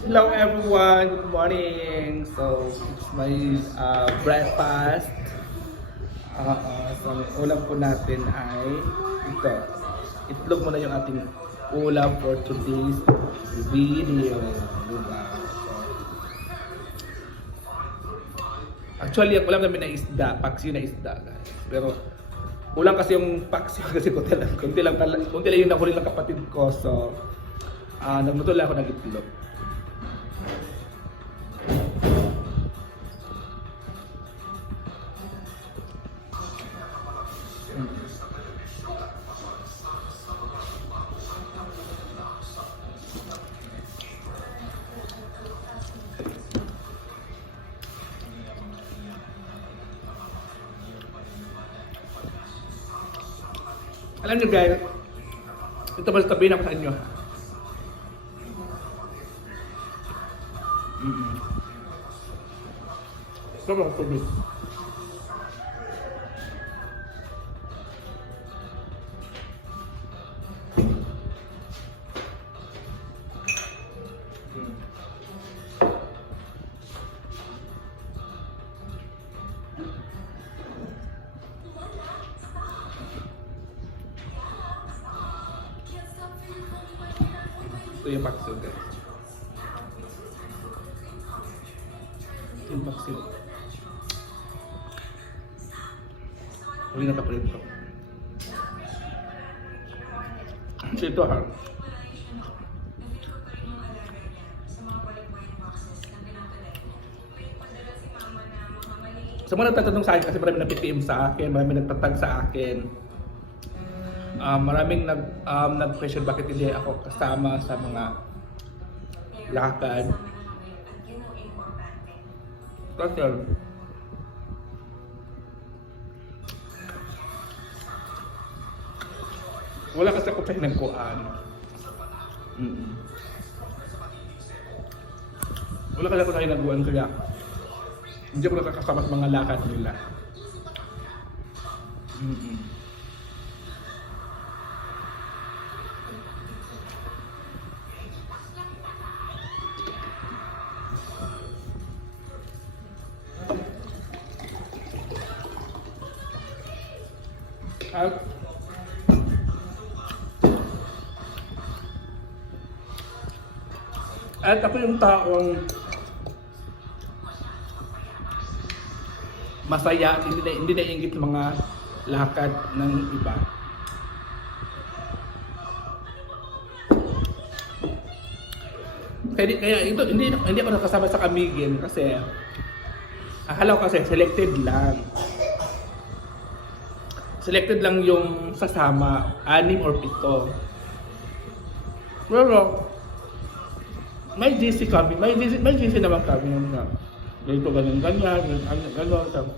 Hello everyone, good morning. So it's my breakfast. So ang ulam po natin ay ito. Itlog muna yung ating ulam for today's video. Diba? Actually, ang ulam namin ay isda, paksiw na isda, guys. Pero ulam kasi yung paksiw kasi konti lang yung nahuli ng kapatid ko. So nagluto lang ako ng itlog. Alam nyo guys, ito ba sabihin ako sa inyo? Sobrang tubig. Ito yung paksiw guys. Ito yung paksiw. Huli na kapalit ko. So ito ha. Sa mga nagtatanong sa akin kasi marami nag-PM sa akin, marami nagtatag sa akin. Maraming nag-question bakit hindi ako kasama sa mga lakad. Kasi wala kasi ako pinagkuhan. Wala kasi ako pinagkuhan kaya hindi ako nakakasama sa mga lakad nila. At ako yung taong masaya at hindi naiingit sa mga lakad ng iba. Kaya ito hindi ako nakasama sa Kamigin kasi akala ko kasi selected lang yung sasama, 6 or 7. Pero may GC kami, may GC naman kami yung na ganito, ganyan, gano'n.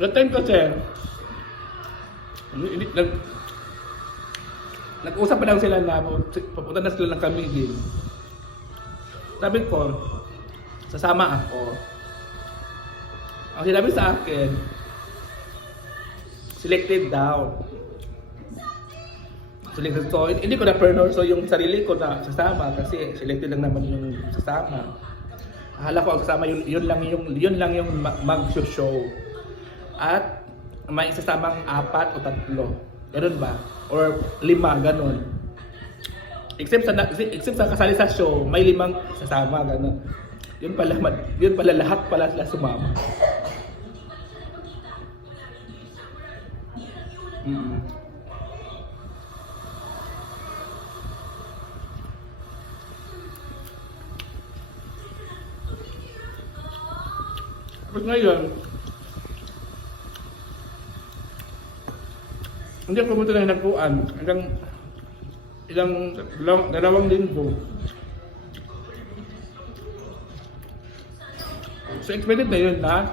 That time kasi, nag-usap pa lang sila na papunta na sila ng Kamigin. Sabi ko, sasama ako. Ang sinabi sa akin, selected daw. Selected, so hindi ko na pernor, so yung sarili ko na sasama kasi selected lang naman yung sasama. Akala ko ang kasama yun lang yung mag-show. At may isasamang 4 o 3. Ganun ba? Or 5, ganun. Except sa kasali sa show, may 5 sasama, ganun. Yun pala lahat pala sila sumama. Tapos ngayon, hindi ako pumunta na hinagpuan. Dalawang linggo. So expected na yun na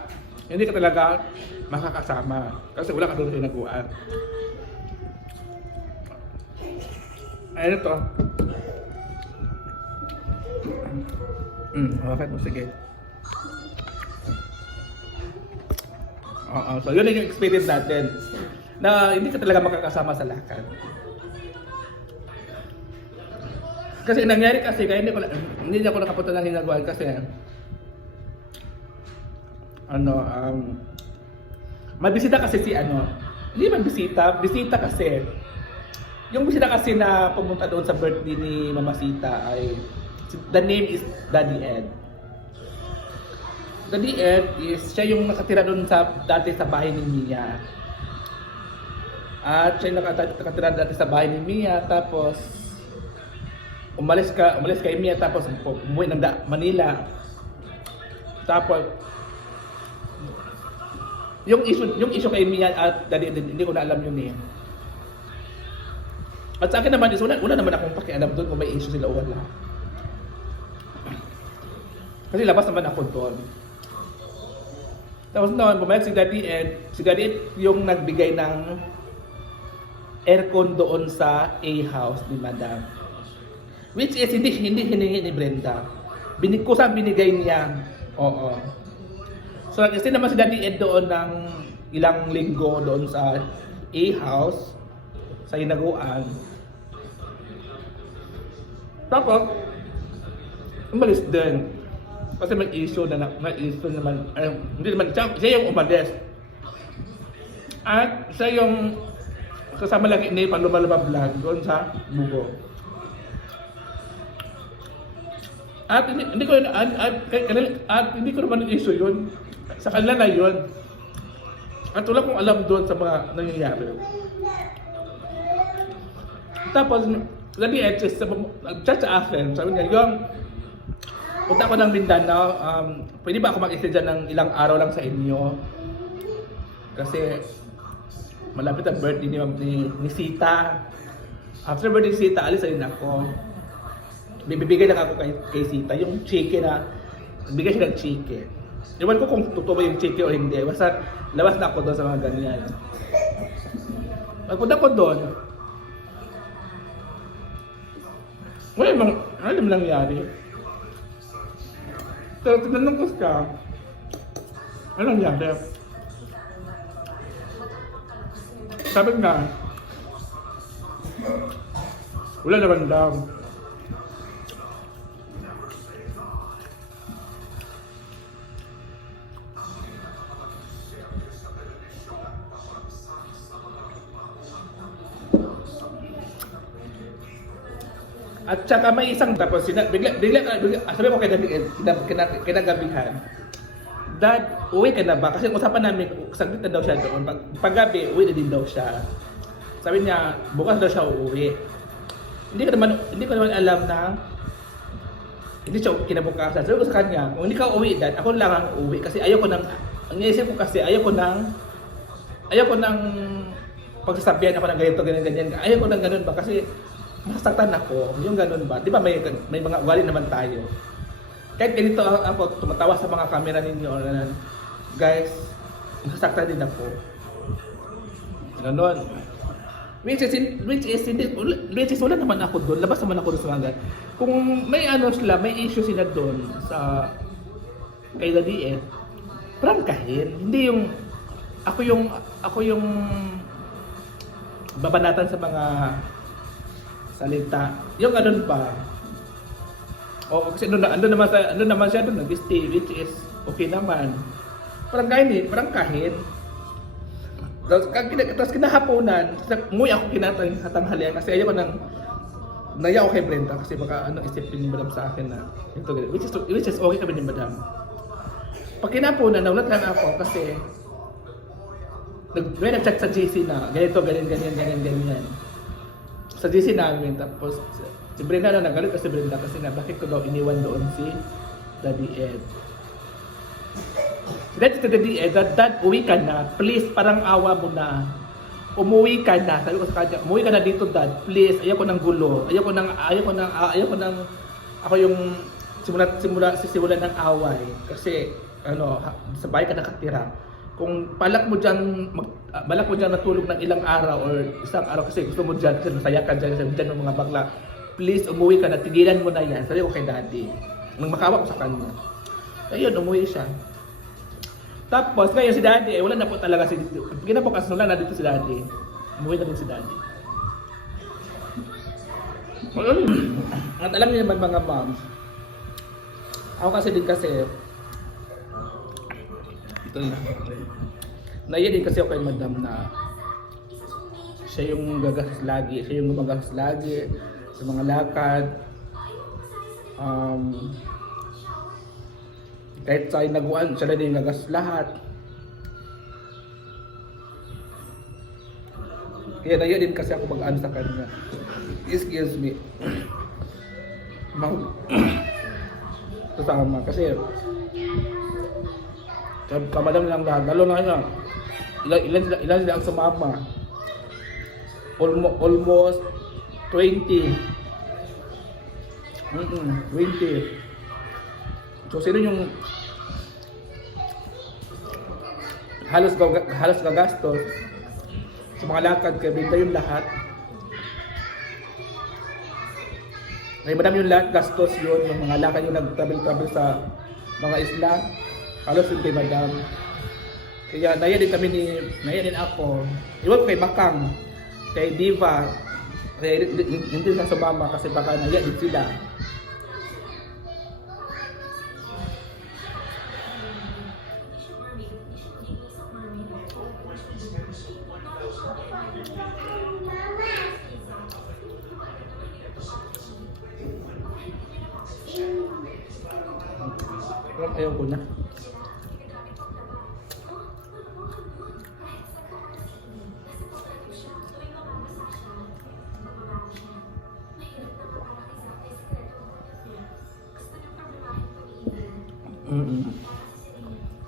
hindi ka talaga makakasama kasi wala ka doon sa hinagpuan. Ayun ito. Okay mo, sige. So yun yung experience natin na hindi ka talaga makakasama sa lakad. Kasi nangyari kasi, kaya hindi ako nakapunta ng Hinaguan kasi may bisita kasi si hindi man bisita kasi. Yung bisita kasi na pumunta doon sa birthday ni Mama Sita ay, the name is Daddy Ed. Daddy Ed is, siya yung nakatira doon dati sa bahay ni Mia. At siya yung nakatira dati sa bahay ni Mia, tapos umalis kay Mia, tapos umuwi ng Manila. Tapos yung issue kay Mia at Daddy Ed, hindi ko na alam yun eh. At sa akin naman is wala naman akong pakialam doon kung may issue sila o wala. Kasi labas naman ako doon. Tapos noon, bumayag si Daddy Ed yung nagbigay ng aircon doon sa A-house ni Madam. Which is hindi hiningi ni Brenda. Kusang binigay niya. Oo. So nag-stay naman si Daddy Ed doon ng ilang linggo doon sa A-house sa Hinaguan. Tapos umalis din. Kasi may issue naman, hindi naman, siya yung umalis. At siya yung kasama lagi ni Paluma Vlog doon sa Bugo. At hindi ko naman issue yun. Sa kanila na yun. At wala kong alam doon sa mga nangyayari. Tapos, Daddy Ed, nag-chat sa akin, sabi niya, yung punta ko ng Mindanao, pwede ba ako mag-stay dyan ng ilang araw lang sa inyo? Kasi malapit ang birthday ni Sita. After birthday ni Sita, alis na rin ako. Bibigay lang ako kay Sita, yung chike na, bigay siya ng chike. Iwan ko kung totoo ba yung chike o hindi, basta labas na ako doon sa mga ganyan. Pagpunta ko doon, wala namang nangyari. Pero tinanong ko siya, ano nangyari? Sabi nga, wala naman daw. At saka may isang tapos bigla sabi ko kay Daddy Ed kinagabihan, Dad, uwi ka na ba? Kasi usapan namin saglit na daw siya doon. Paggabi, uwi na din daw siya. Sabi niya, bukas daw siya uuwi. Hindi ko naman alam na hindi siya kinabukasan. Sabi ko sa kanya, kung hindi ka uuwi, Dad, ako lang ang uuwi kasi ayoko nang iniisip ko kasi ayoko nang pagsasabihan ako ng ganyan. Ayoko nang ganun ba kasi masaktan ako, yung ganun ba? Di ba may mga ugali naman tayo? Kahit ganito ako tumatawa sa mga camera ninyo, guys, masaktan din ako. Ganun. Which is wala naman ako doon, labas naman ako doon sa mga ganun. Kung may may issue sila doon sa kay Daddy Ed, prangkahin. Hindi yung ako yung babanatan sa mga salita. Yung ganun pa. O kasi andun naman siya doon nag-stay, which is okay naman. Prangkahin. Tapos kinahaponan, umuwi ako kinatanghalian kasi ayaw ko naya ako kay Brenda kasi baka isipin ni Madam sa akin na ito, which is okay kami ni Madam. Pag kinahaponan, naulat lang ako kasi may nag-chat sa GC na ganito, ganyan. Sa GC namin, tapos si Brenda na nagalit kasi Brenda kasi na bakit ko daw iniwan doon si Daddy Ed. Si Daddy Ed, Dad, uwi ka na, please, parang awa mo na. Umuwi ka na, sabi ko sa kanya, umuwi ka na dito, Dad, please, ayoko ng gulo, ayoko ng ako yung simulan ng away kasi sa bahay ka nakatira. Kung balak mo dyan natulog ng ilang araw or isang araw kasi gusto mo dyan, kasi masaya ka dyan ng mga bakla, please umuwi ka na, tigilan mo na yan. Sabi ko kay Daddy, nang makawa ko sa kanya. Ayun, umuwi siya. Tapos ngayon si Daddy, wala na po talaga kinabukas wala na dito si Daddy. Umuwi na din si Daddy. At alam niyo naman mga moms, ako kasi din kasi, ito na, naiya din kasi ako kay madam na siya yung gagastos lagi, siya yung gumagastos lagi sa mga lakad. Kahit sa inaguan, siya na din yung gagastos lahat. Kaya naiya din kasi ako mag-ano sa kanya. Excuse me. Sasama kasi kamadam lang lahat. Lalo na nga, ilan sila ang sumama. Almost 20. 20. So sino yung halos gagastos sa mga lakad kaya binta yung lahat. Ay madami yung lahat gastos yun, yung mga lakad yung nag-travel sa mga isla, halos yung kay madam. Kaya naya din ako, iwan ko kay Bakang, kay Diva, kaya hindi sa sumama kasi baka naya din sila. Ayaw ko na.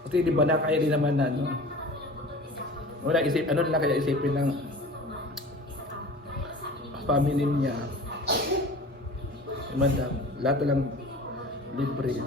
Kasi di ba na kaya din naman na ano. Wala isip, ano na kaya isipin ng family niya. Madam, lahat lang libre.